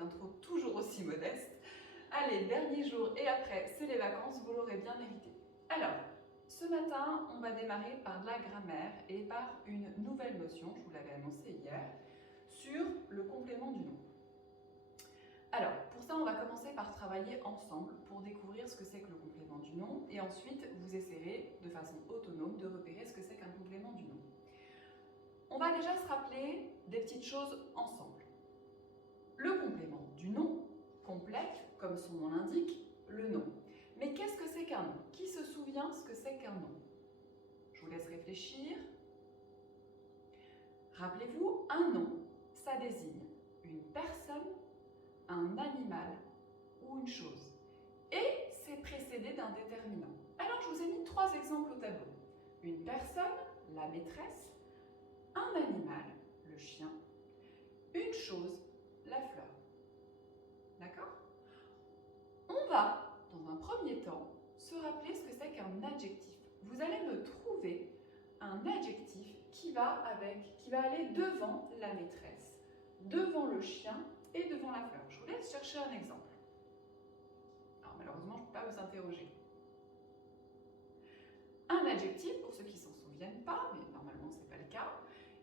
cette intro toujours aussi modeste. Allez, dernier jour et après, c'est les vacances, vous l'aurez bien mérité. Alors, ce matin, on va démarrer par de la grammaire et par une nouvelle notion, je vous l'avais annoncé hier, sur le complément du nom. Alors, pour ça, on va commencer par travailler ensemble pour découvrir ce que c'est que le complément du nom et ensuite, vous essaierez de façon autonome de repérer ce que c'est qu'un complément du nom. On va déjà se rappeler des petites choses ensemble. Le complément du nom complète, comme son nom l'indique, le nom. Mais qu'est-ce que c'est qu'un nom? Qui se souvient ce que c'est qu'un nom? Je vous laisse réfléchir. Rappelez-vous, un nom, ça désigne une personne, un animal ou une chose. Et c'est précédé d'un déterminant. Alors, je vous ai mis 3 exemples au tableau. Une personne, la maîtresse, un animal, le chien, une chose, la fleur. D'accord? On va, dans un premier temps, se rappeler ce que c'est qu'un adjectif. Vous allez me trouver un adjectif qui va aller devant la maîtresse, devant le chien et devant la fleur. Je vous laisse chercher un exemple. Alors malheureusement, je ne peux pas vous interroger. Un adjectif, pour ceux qui ne s'en souviennent pas, mais normalement ce n'est pas le cas,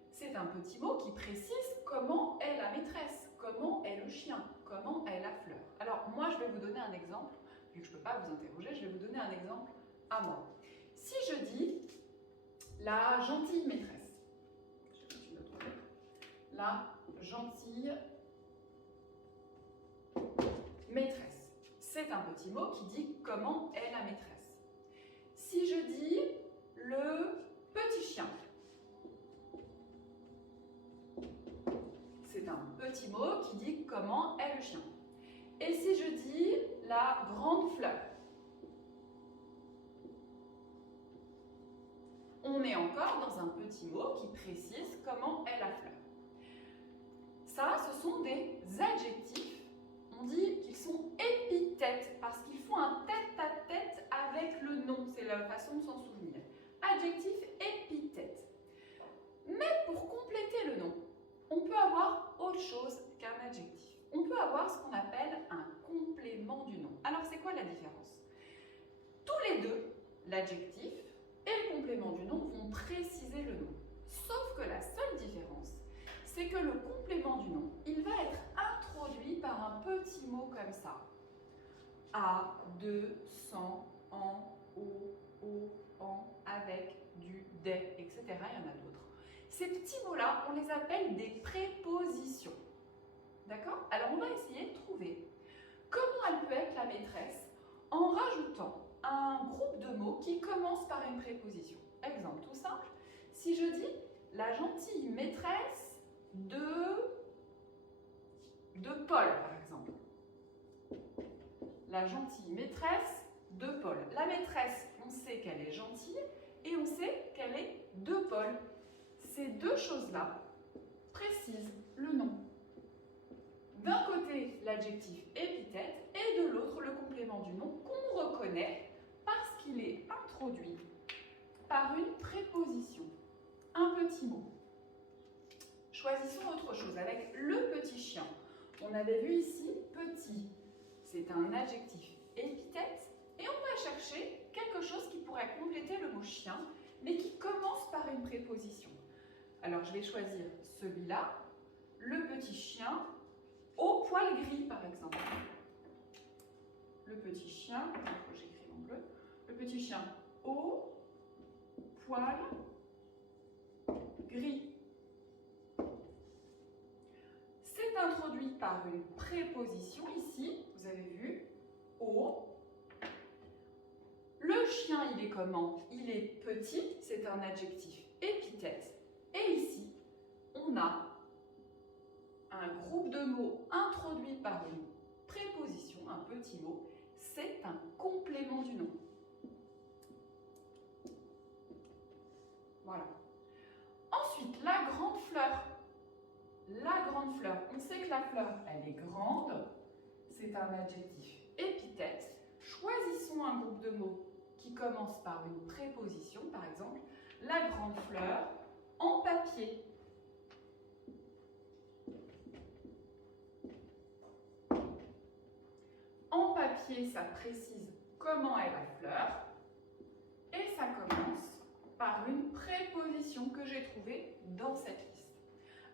c'est un petit mot qui précise comment est la maîtresse, comment est le chien, comment est la fleur. Alors moi, je vais vous donner un exemple, vu que je ne peux pas vous interroger, je vais vous donner un exemple à moi. Si je dis la gentille maîtresse, la gentille maîtresse, c'est un petit mot qui dit comment est la maîtresse. Si je dis le petit chien, c'est un petit mot qui dit comment est le chien. Et si je dis la grande fleur, on est encore dans un petit mot qui précise comment est la fleur. Ça, ce sont des adjectifs. On dit qu'ils sont épithètes parce qu'ils font un tête-à-tête avec le nom. C'est la façon de s'en souvenir. Adjectif épithète. Mais pour compléter le nom, on peut avoir autre chose qu'un adjectif. On peut avoir ce qu'on appelle un complément du nom. Alors, c'est quoi la différence? Tous les deux, l'adjectif et le complément du nom vont préciser le nom. Sauf que la seule différence, c'est que le complément du nom, il va être introduit par un petit mot comme ça. À, de, sans, en, au, en, avec, du, des, etc. Il y en a d'autres. Ces petits mots-là, on les appelle des prépositions. D'accord? Alors, on va essayer de trouver comment elle peut être la maîtresse en rajoutant un groupe de mots qui commence par une préposition. Exemple tout simple, si je dis la gentille maîtresse de Paul, par exemple. La gentille maîtresse de Paul. La maîtresse, on sait qu'elle est gentille et on sait qu'elle est de Paul. Ces deux choses-là précisent le nom. D'un côté, l'adjectif épithète et de l'autre, le complément du nom qu'on reconnaît parce qu'il est introduit par une préposition, un petit mot. Choisissons autre chose avec le petit chien. On avait vu ici petit, c'est un adjectif épithète et on va chercher quelque chose qui pourrait compléter le mot chien mais qui commence par une préposition. Alors je vais choisir celui-là, le petit chien au poil gris par exemple. Le petit chien, j'écris en bleu, le petit chien au poil gris. C'est introduit par une préposition ici, vous avez vu, au. Le chien, il est comment? Il est petit, c'est un adjectif épithète. Et ici, on a un groupe de mots introduit par une préposition, un petit mot. C'est un complément du nom. Voilà. Ensuite, la grande fleur. La grande fleur. On sait que la fleur, elle est grande. C'est un adjectif épithète. Choisissons un groupe de mots qui commence par une préposition. Par exemple, la grande fleur en papier. papier, ça précise comment est la fleur. Et ça commence par une préposition que j'ai trouvée dans cette liste.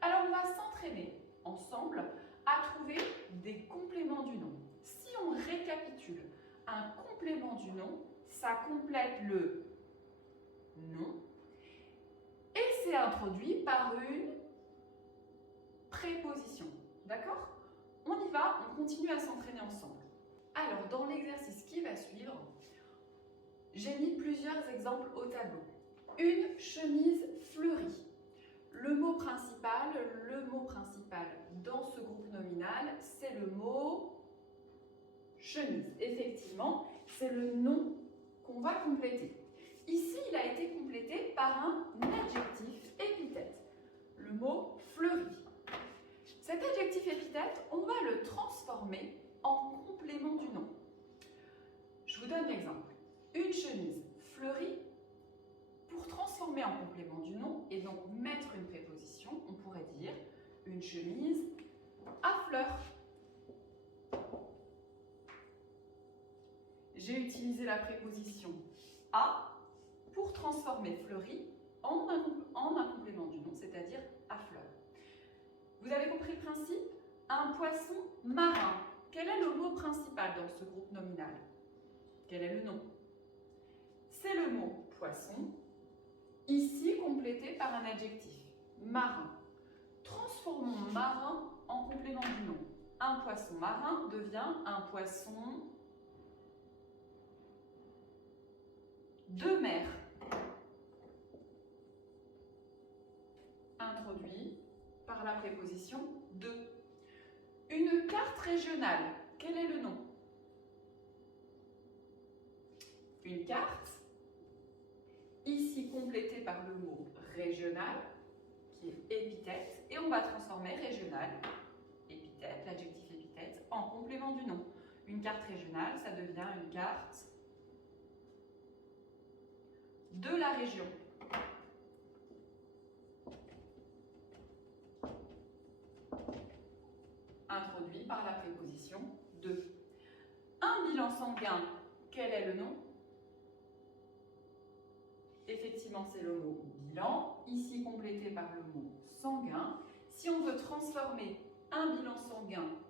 Alors, on va s'entraîner ensemble à trouver des compléments du nom. Si on récapitule, un complément du nom, ça complète le nom et c'est introduit par une préposition. D'accord? On y va, on continue à s'entraîner ensemble. Alors, dans l'exercice qui va suivre, j'ai mis plusieurs exemples au tableau. Une chemise fleurie. Le mot principal dans ce groupe nominal, c'est le mot chemise. Effectivement, c'est le nom qu'on va compléter. Ici, il a été complété par un adjectif épithète, le mot fleuri. Cet adjectif épithète, on va le transformer en complément du nom. Je vous donne l'exemple. Une chemise fleurie, pour transformer en complément du nom et donc mettre une préposition, on pourrait dire une chemise à fleurs. J'ai utilisé la préposition à pour transformer fleurie en un complément du nom, c'est-à-dire à fleurs. Vous avez compris le principe? Un poisson marin. Quel est le mot principal dans ce groupe nominal? Quel est le nom? C'est le mot poisson, ici complété par un adjectif, marin. Transformons marin en complément du nom. Un poisson marin devient un poisson de mer. Introduit par la préposition de. Une carte régionale, quel est le nom? Une carte, ici complétée par le mot régional, qui est épithète, et on va transformer régional, épithète, l'adjectif épithète, en complément du nom. Une carte régionale, ça devient une carte de la région. Introduit par la préposition de. Un bilan sanguin, quel est le nom? Effectivement, c'est le mot bilan, ici complété par le mot sanguin. Si on veut transformer un bilan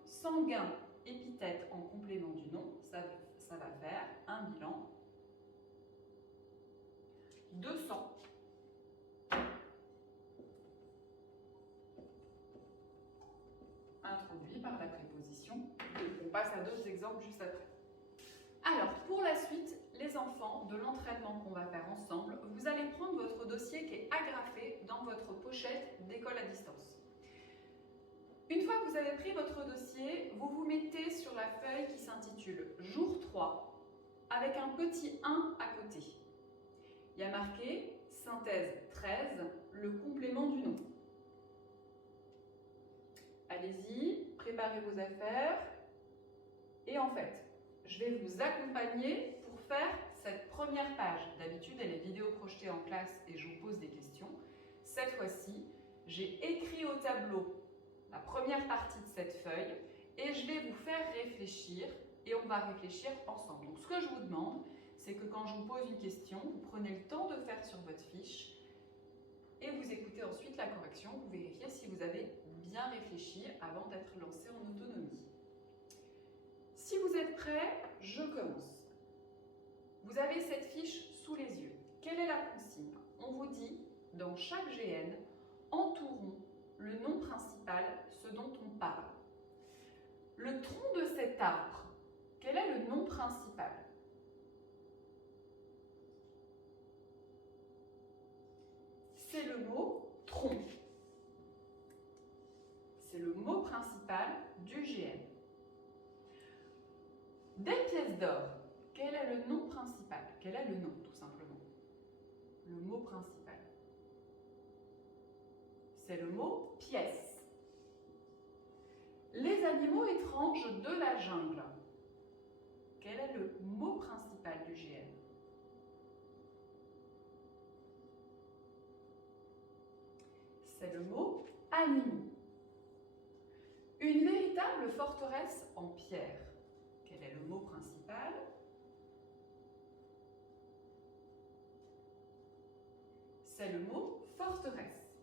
sanguin, épithète en complément du nom, ça va faire un bilan de sang. Introduit par la préposition de. On passe à d'autres exemples juste après. Alors, pour la suite, les enfants, de l'entraînement qu'on va faire ensemble, vous allez prendre votre dossier qui est agrafé dans votre pochette d'école à distance. Une fois que vous avez pris votre dossier, vous vous mettez sur la feuille qui s'intitule « Jour 3 » avec un petit 1 à côté. Il y a marqué « Synthèse 13, le complément du nom ». Allez-y, préparez vos affaires et en fait, je vais vous accompagner pour faire cette première page. D'habitude, elle est vidéo projetée en classe et je vous pose des questions. Cette fois-ci, j'ai écrit au tableau la première partie de cette feuille et je vais vous faire réfléchir et on va réfléchir ensemble. Donc, ce que je vous demande, c'est que quand je vous pose une question, vous prenez le temps de faire sur votre fiche et vous écoutez ensuite la correction. Vous vérifiez si vous avez bien réfléchi avant d'être lancé en autonomie. Si vous êtes prêts, je commence. Vous avez cette fiche sous les yeux. Quelle est la consigne? On vous dit, dans chaque GN, entourons le nom principal, ce dont on parle. Le tronc de cet arbre, quel est le nom principal? C'est le mot tronc. C'est le mot principal du GN. Des pièces d'or, quel est le nom principal? Quel est le nom, tout simplement? Le mot principal. C'est le mot pièce. Les animaux étranges de la jungle. Quel est le mot principal du GN? C'est le mot animaux. Une véritable forteresse en pierre. Quel est le mot principal. C'est le mot forteresse.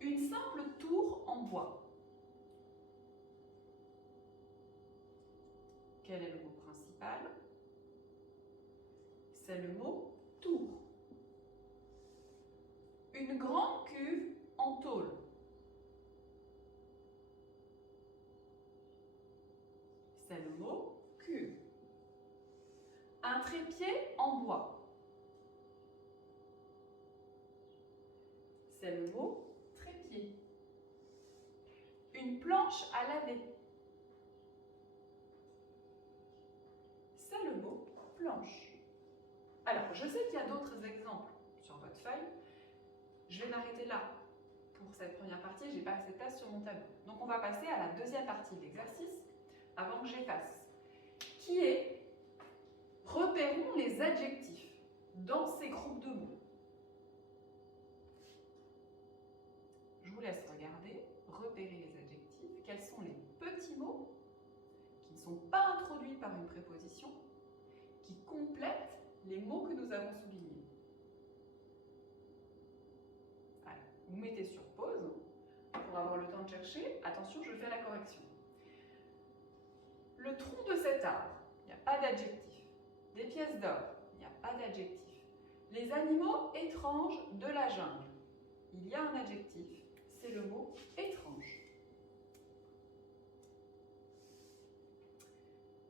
Une simple tour en bois. Quel est le mot principal? C'est le mot tour. Une grande cuve en tôle. C'est le mot cuve. Un trépied en bois. C'est le mot trépied. Une planche à laver. C'est le mot planche. Alors, je sais qu'il y a d'autres exemples sur votre feuille. Je vais m'arrêter là pour cette première partie. Je n'ai pas assez de place sur mon tableau. Donc, on va passer à la deuxième partie de l'exercice avant que j'efface, qui est repérons les adjectifs dans ces groupes de mots. Je vous laisse regarder, repérer les adjectifs. Quels sont les petits mots qui ne sont pas introduits par une préposition, qui complètent les mots que nous avons soulignés. Allez, vous mettez sur pause pour avoir le temps de chercher. Attention, je fais la correction. Le tronc de cet arbre, il n'y a pas d'adjectif. Des pièces d'or, il n'y a pas d'adjectif. Les animaux étranges de la jungle, il y a un adjectif, c'est le mot étrange.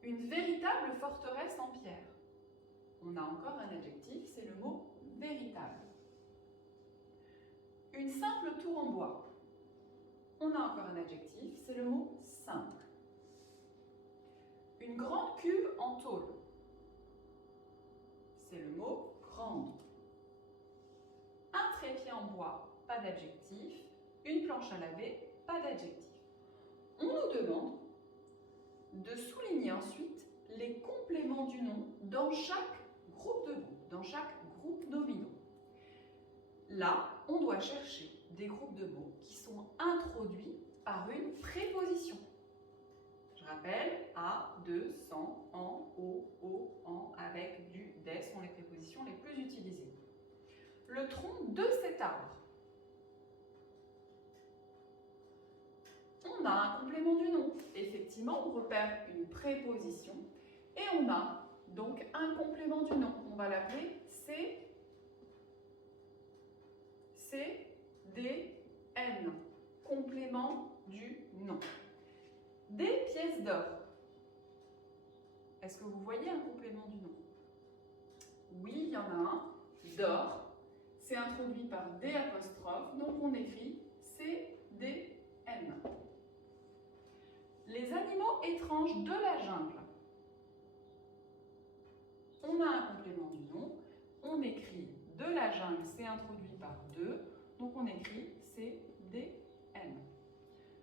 Une véritable forteresse en pierre. On a encore un adjectif, c'est le mot véritable. Une simple tour en bois. On a encore un adjectif, c'est le mot simple. Une grande cuve en tôle. C'est le mot grande. Un trépied en bois, pas d'adjectif. Une planche à laver, pas d'adjectif. On nous demande de souligner ensuite les compléments du nom dans chaque groupe de mots, dans chaque groupe nominaux. Là, on doit chercher des groupes de mots qui sont introduits par une préposition. Je rappelle, à, de, sans, en, au, en, avec, du, des sont les prépositions les plus utilisées. Le tronc de cet arbre. On a un complément du nom. Effectivement, on repère une préposition et on a donc un complément du nom. On va l'appeler CDN, complément du nom. Des pièces d'or. Est-ce que vous voyez un complément du nom? Oui, il y en a un. D'or. C'est introduit par D', donc on écrit CDN. Les animaux étranges de la jungle. On a un complément du nom. On écrit de la jungle, c'est introduit par 2, donc on écrit CDN.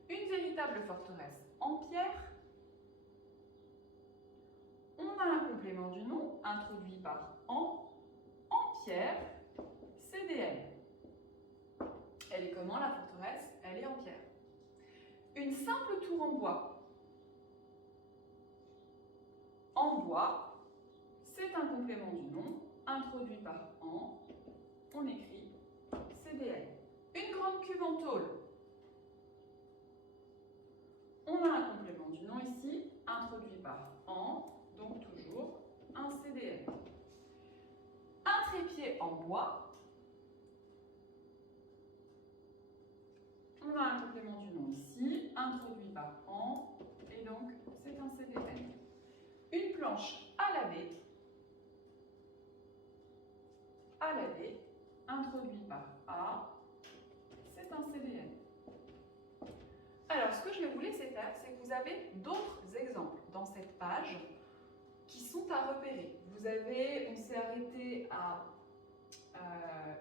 Une véritable forteresse en pierre. On a un complément du nom, introduit par en pierre, CDN. Elle est comment la forteresse? Elle est en pierre. Une simple tour en bois. En bois, c'est un complément du nom, introduit par en, on écrit CDN. Une grande cuve en tôle. On a un complément du nom ici, introduit par en, donc toujours un CDN. Un trépied en bois. On a un complément du nom ici, introduit par en, et donc c'est un CDN. Une planche à laver, introduit par a, c'est un CDN. Alors, ce que je vais vous laisser faire, c'est que vous avez d'autres exemples dans cette page qui sont à repérer. On s'est arrêté à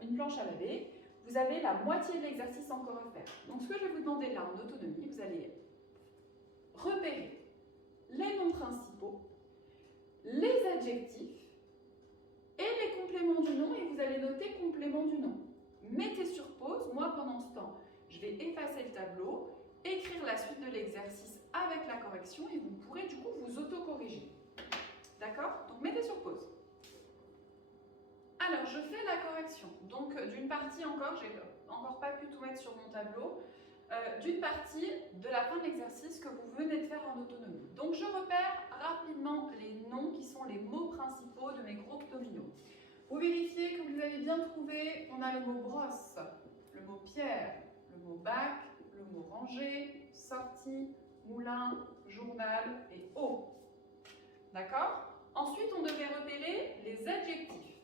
une planche à laver. Vous avez la moitié de l'exercice encore à faire. Donc, ce que je vais vous demander là en autonomie, vous allez repérer les noms principaux, les adjectifs et les compléments du nom, et vous allez noter complément du nom. Mettez sur pause. Moi, pendant ce temps, je vais effacer le tableau, écrire la suite de l'exercice avec la correction et vous pourrez du coup vous autocorriger. D'accord? Donc mettez sur pause. Alors, je fais la correction. Donc, d'une partie encore, j'ai encore pas pu tout mettre sur mon tableau, d'une partie de la fin de l'exercice que vous venez de faire en autonomie. Donc, je repère rapidement les noms qui sont les mots principaux de mes groupes nominaux. Vous vérifiez que vous avez bien trouvé, on a le mot brosse, le mot pierre, le mot bac, le mot rangée, sortie, moulin, journal et eau. D'accord? Ensuite, on devait repérer les adjectifs.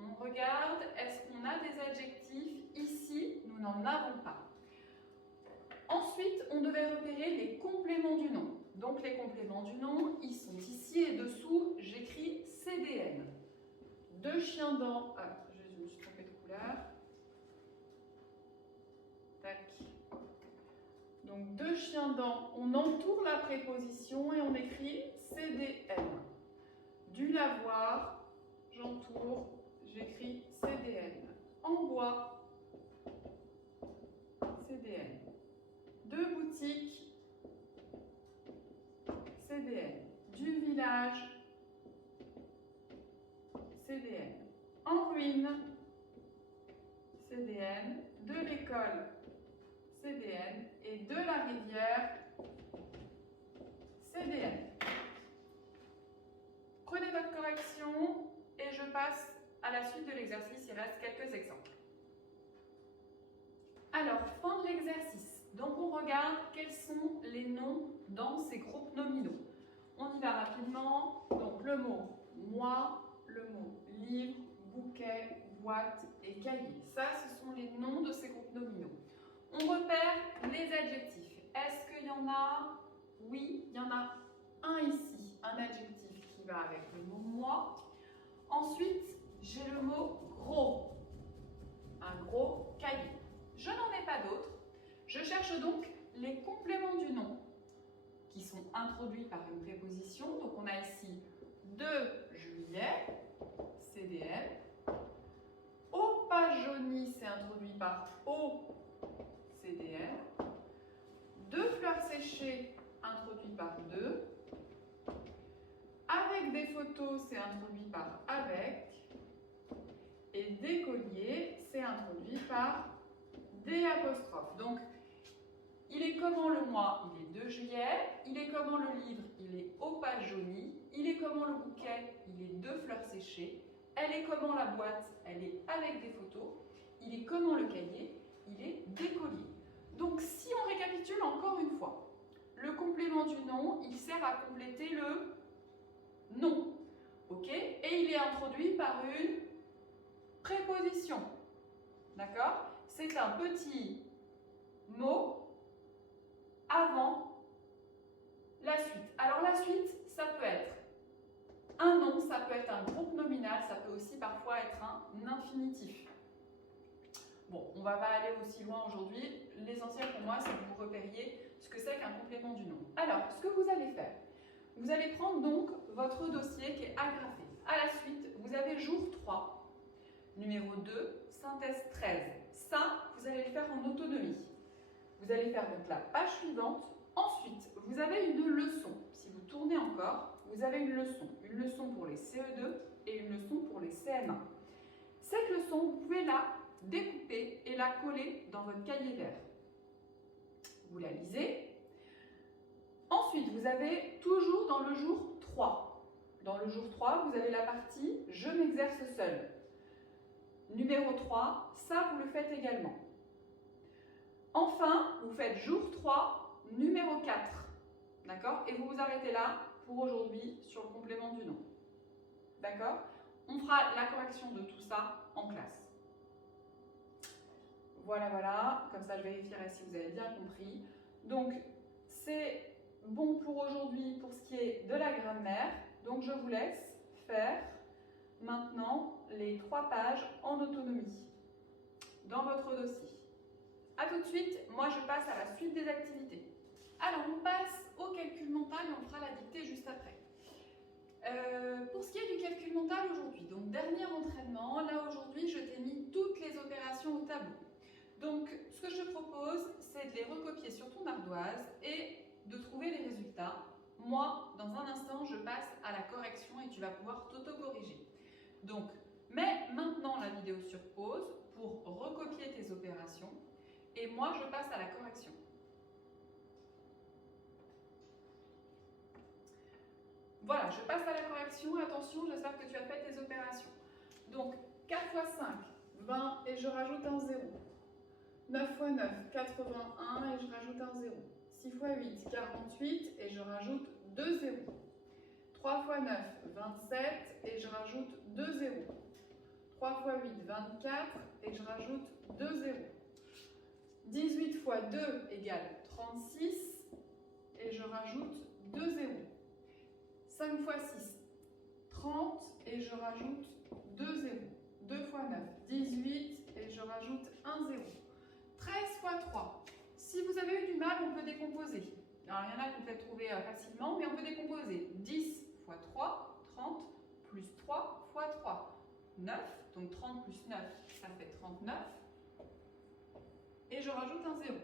On regarde, est-ce qu'on a des adjectifs? Ici, nous n'en avons pas. Ensuite, on devait repérer les compléments du nom. Donc, les compléments du nom, ils sont ici et dessous, j'écris CDN. Deux chiens dents. Ah, je me suis trompée de couleur. Tac. Donc, deux chiens dents. On entoure la préposition et on écrit CDN. Du lavoir, j'entoure, j'écris CDN. En bois, CDN. Deux boutiques, CDN. Du village, CDN. En ruine, CDN. De l'école, CDN. Et de la rivière, CDN. Prenez votre correction et je passe à la suite de l'exercice. Il reste quelques exemples. Alors, fin de l'exercice. Donc, on regarde quels sont les noms dans ces groupes nominaux. On y va rapidement. Donc, le mot moi, le mot livre, bouquet, boîte et cahier. Ça, ce sont les noms de ces groupes nominaux. On repère les adjectifs. Est-ce qu'il y en a? Oui, il y en a un ici, un adjectif qui va avec le mot moi. Ensuite, j'ai le mot gros, un gros cahier. Je n'en ai pas d'autres. Je cherche donc les compléments du nom qui sont introduits par une préposition. Donc on a ici 2 juillet, CDN. Au pas jauni, c'est introduit par O, CDN. 2 fleurs séchées, introduit par 2. Avec des photos, c'est introduit par avec. Et des colliers, c'est introduit par des apostrophes. Donc, il est comment le mois? Il est 2 juillet. Il est comment le livre? Il est au pas jauni. Il est comment le bouquet? Il est 2 fleurs séchées. Elle est comment la boîte? Elle est avec des photos. Il est comment le cahier? Il est des colliers. Donc, si on récapitule encore une fois, le complément du nom, il sert à compléter le nom. Ok? Et il est introduit par une préposition. D'accord? C'est un petit mot avant la suite. Alors la suite, ça peut être un nom, ça peut être un groupe nominal, ça peut aussi parfois être un infinitif. Bon, on ne va pas aller aussi loin aujourd'hui. L'essentiel pour moi, c'est que vous repériez ce que c'est qu'un complément du nom. Alors, ce que vous allez faire, vous allez prendre donc votre dossier qui est agrafé. À la suite, vous avez jour 3, numéro 2, synthèse 13. Ça, vous allez le faire en autonomie. Vous allez faire donc la page suivante. Ensuite, vous avez une leçon. Si vous tournez encore, vous avez une leçon. Une leçon pour les CE2 et une leçon pour les CM1. Cette leçon, vous pouvez la découper et la coller dans votre cahier vert. Vous la lisez. Ensuite, vous avez toujours dans le jour 3. Dans le jour 3, vous avez la partie « Je m'exerce seul ». Numéro 3, ça, vous le faites également. Enfin, vous faites jour 3, numéro 4. D'accord? Et vous vous arrêtez là pour aujourd'hui sur le complément du nom. D'accord? On fera la correction de tout ça en classe. Voilà, voilà. Comme ça, je vérifierai si vous avez bien compris. Donc, c'est bon pour aujourd'hui pour ce qui est de la grammaire. Donc, je vous laisse faire maintenant les 3 pages en autonomie dans votre dossier. A tout de suite, moi je passe à la suite des activités. Alors, on passe au calcul mental et on fera la dictée juste après. Pour ce qui est du calcul mental aujourd'hui, donc dernier entraînement, là aujourd'hui je t'ai mis toutes les opérations au tableau. Donc, ce que je te propose, c'est de les recopier sur ton ardoise et de trouver les résultats. résultat. Moi, dans un instant, je passe à la correction et tu vas pouvoir t'auto-corriger. Donc, mets maintenant la vidéo sur pause pour recopier tes opérations et moi, je passe à la correction. Voilà, je passe à la correction. Attention, j'espère que tu as fait tes opérations. Donc, 4 x 5, 20 et je rajoute un 0. 9 x 9, 81 et je rajoute un 0. 6 x 8, 48 et je rajoute 2 zéros. 3 x 9, 27 et je rajoute 2 zéros. 3 x 8, 24 et je rajoute 2 zéros. 18 x 2 égale 36 et je rajoute 2 zéros. 5 x 6, 30 et je rajoute 2 zéros. 2 x 9, 18 et je rajoute 1 zéro. 13 x 3. Si vous avez eu du mal, on peut décomposer. Alors, il y en a que vous pouvez trouver facilement, mais on peut décomposer. 10 x 3, 30, plus 3 x 3, 9. Donc 30 plus 9, ça fait 39. Et je rajoute un 0.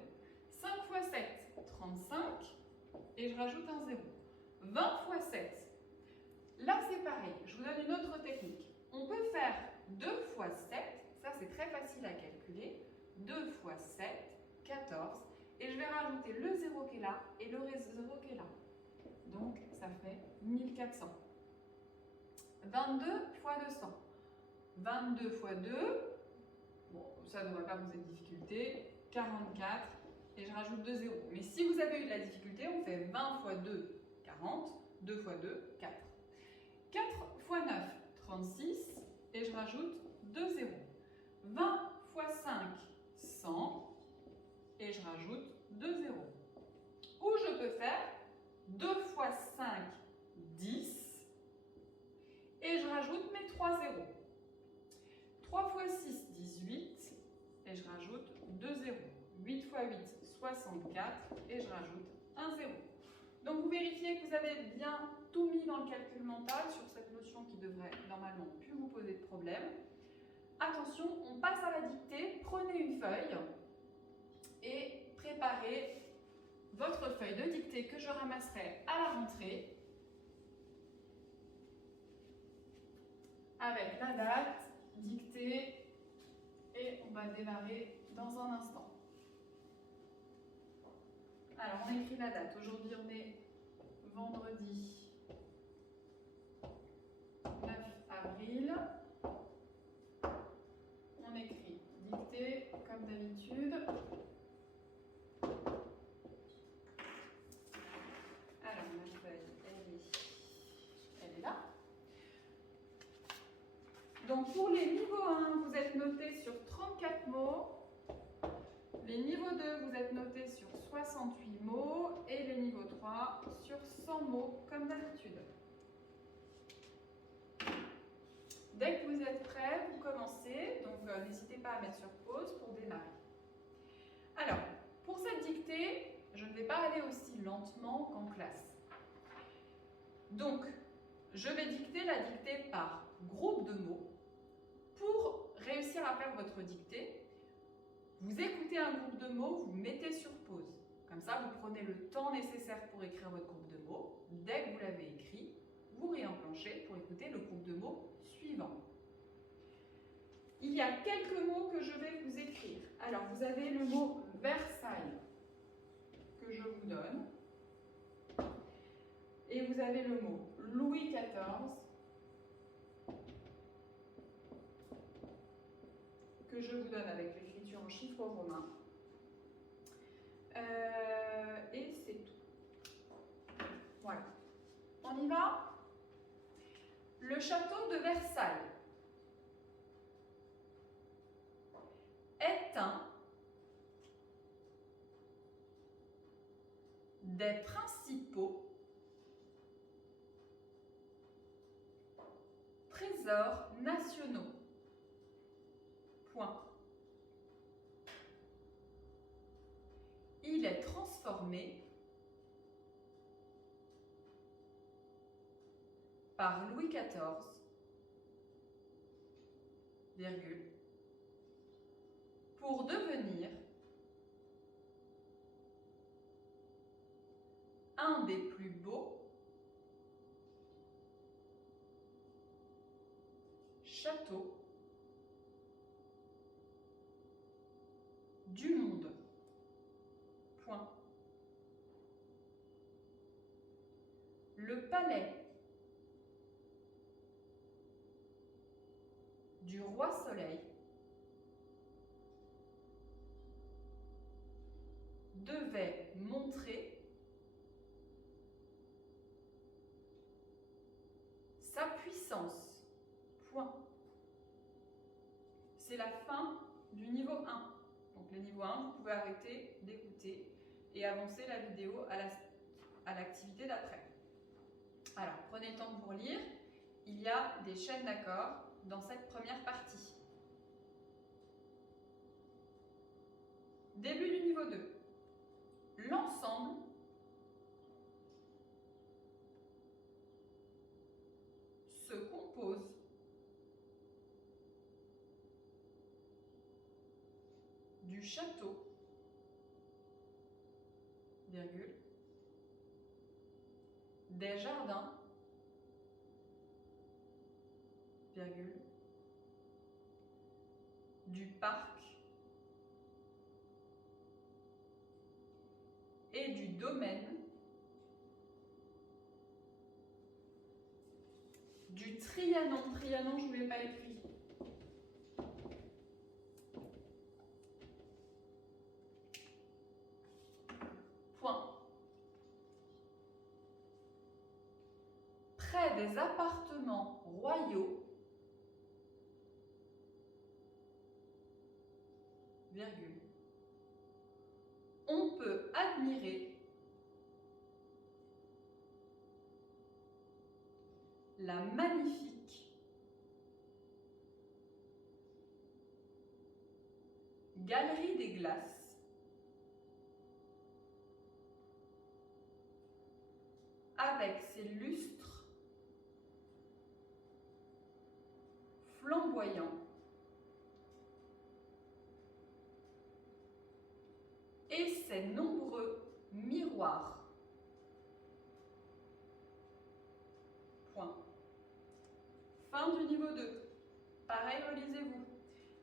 5 x 7, 35. Et je rajoute un 0. 20 x 7. Là, c'est pareil. Je vous donne une autre technique. On peut faire 2 x 7. Ça, c'est très facile à calculer. 2 x 7, 14. Et je vais rajouter le 0 qui est là et le 0 qui est là. Donc, ça fait 1400. 22 x 200. 22 x 2, bon, ça ne devrait pas poser de difficulté. 44 et je rajoute 2 zéros. Mais si vous avez eu de la difficulté, on fait 20 x 2, 40. 2 x 2, 4. 4 x 9, 36 et je rajoute 2 zéros. 20 x 5, 100 et je rajoute 2 zéros. Ou je peux faire 2 x 5, 10 et je rajoute mes 3 zéros. 3 x 6, 18 et je rajoute 2 zéros. 8 x 8, 64 et je rajoute 1 zéro. Donc vous vérifiez que vous avez bien tout mis dans le calcul mental sur cette notion qui devrait normalement plus vous poser de problème. Attention, on passe à la dictée. Prenez une feuille et préparez votre feuille de dictée que je ramasserai à la rentrée avec la date, dictée et on va démarrer dans un instant. Alors, on écrit la date. Aujourd'hui, on est vendredi 9 avril. On écrit dictée comme d'habitude. Alors, ma feuille, elle est là. Donc, pour les niveaux 1, vous êtes notés sur 34 mots. Les niveaux 2, vous êtes notés sur 68 mots. Et les niveaux 3 sur 100 mots, comme d'habitude. Dès que vous êtes prêts, vous commencez. Donc, n'hésitez pas à mettre sur pause pour démarrer. Alors, pour cette dictée, je ne vais pas aller aussi lentement qu'en classe. Donc, je vais dicter la dictée par groupe de mots. Pour réussir à faire votre dictée, vous écoutez un groupe de mots, vous mettez sur pause. Comme ça, vous prenez le temps nécessaire pour écrire votre groupe de mots. Dès que vous l'avez écrit, vous réenclenchez pour écouter le groupe de mots suivant. Il y a quelques mots que je vais vous écrire. Alors, vous avez le mot Versailles que je vous donne. Et vous avez le mot Louis XIV que je vous donne avec l'écriture en chiffres romains. Et c'est tout. Voilà. On y va? Le château de Versailles est un des principaux trésors nationaux. Point. Il est transformé par Louis XIV, virgule, pour devenir un des plus beaux châteaux du monde. Point. Le palais du roi Soleil devait montrer sa puissance. Point. C'est la fin du niveau 1. Donc le niveau 1, vous pouvez arrêter d'écouter et avancer la vidéo à l'activité d'après. Alors, prenez le temps de vous relire. Il y a des chaînes d'accords dans cette première partie. Début du niveau 2. L'ensemble se compose du château, virgule, des jardins, virgule, du parc et du domaine, du Trianon. Trianon, je ne vous l'ai pas écrit. Point. Près des appartements royaux, virgule, on peut admirer la magnifique Galerie des Glaces avec ses lustres flamboyants et ses nombreux miroirs. Point. Fin du niveau 2. Pareil, relisez-vous.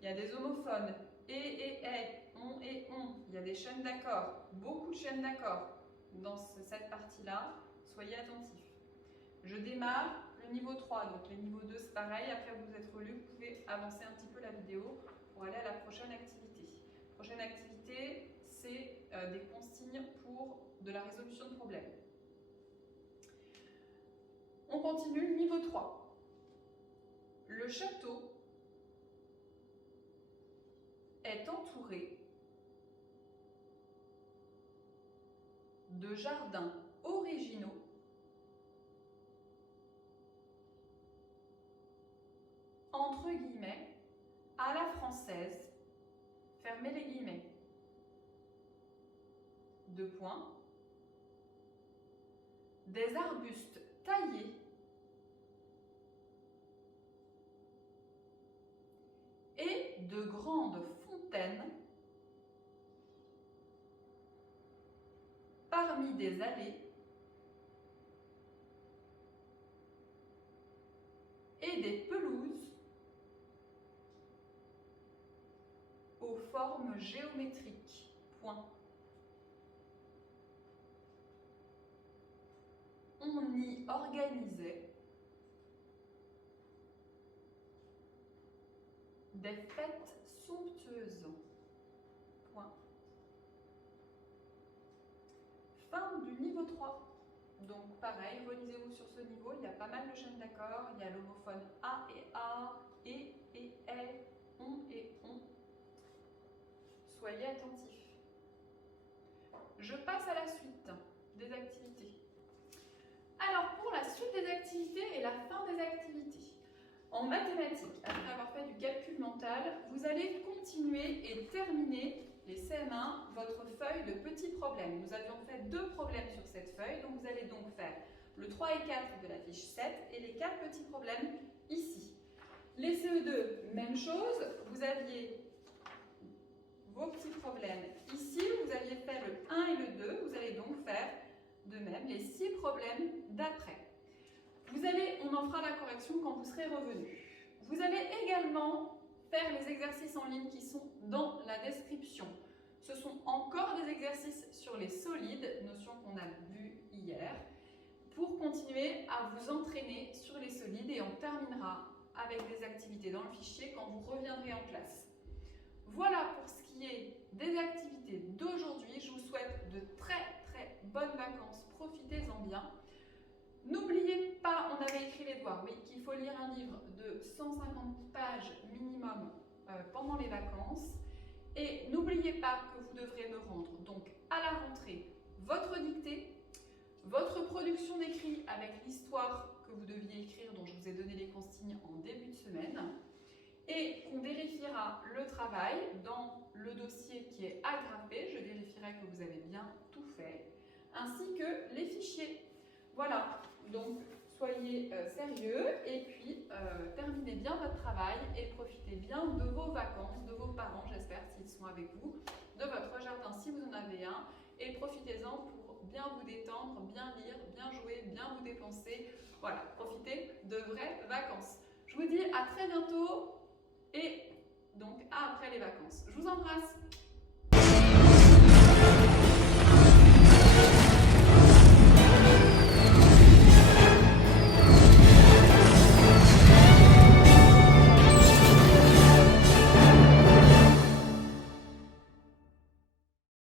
Il y a des homophones, et, on et on. Il y a des chaînes d'accords, beaucoup de chaînes d'accords dans cette partie-là. Soyez attentifs. Je démarre le niveau 3, donc le niveau 2 c'est pareil. Après vous êtes relu, vous pouvez avancer un petit peu la vidéo pour aller à la prochaine activité. Prochaine activité, c'est des consignes pour de la résolution de problèmes. On continue, niveau 3. Le château est entouré de jardins originaux entre guillemets à la française, fermez les guillemets, deux points, des arbustes taillés et de grandes fontaines parmi des allées et des pelouses aux formes géométriques. Point. On y organisait des fêtes somptueuses. Point. Fin du niveau 3. Donc pareil, relisez-vous sur ce niveau, il y a pas mal de chaînes d'accords, il y a l'homophone A et A, et, on et on. Soyez attentifs. Je passe à la suite des activités. Alors pour la suite des activités et la fin des activités, en mathématiques, après avoir fait du calcul mental, vous allez continuer et terminer les CM1, votre feuille de petits problèmes. Nous avions fait 2 problèmes sur cette feuille, donc vous allez donc faire le 3 et 4 de la fiche 7 et les 4 petits problèmes ici. Les CE2, même chose, vous aviez vos petits problèmes ici, vous aviez fait le 1 et le 2, vous allez donc faire de même les 6 problèmes d'après. On en fera la correction quand vous serez revenu. Vous allez également faire les exercices en ligne qui sont dans la description. Ce sont encore des exercices sur les solides, notion qu'on a vue hier, pour continuer à vous entraîner sur les solides et on terminera avec des activités dans le fichier quand vous reviendrez en classe. Voilà pour ce qui est des activités d'aujourd'hui. Je vous souhaite de très bonnes vacances. Profitez-en bien. N'oubliez pas, on avait écrit les devoirs, oui, qu'il faut lire un livre de 150 pages minimum pendant les vacances. Et n'oubliez pas que vous devrez me rendre donc à la rentrée votre dictée, votre production d'écrit avec l'histoire que vous deviez écrire dont je vous ai donné les consignes en début de semaine. Et on vérifiera le travail dans le dossier qui est agrafé. Je vérifierai que vous avez bien tout fait, ainsi que les fichiers. Voilà, donc soyez sérieux et puis terminez bien votre travail et profitez bien de vos vacances, de vos parents, j'espère, s'ils sont avec vous, de votre jardin si vous en avez un, et profitez-en pour bien vous détendre, bien lire, bien jouer, bien vous dépenser. Voilà, profitez de vraies vacances. Je vous dis à très bientôt et donc à après les vacances. Je vous embrasse.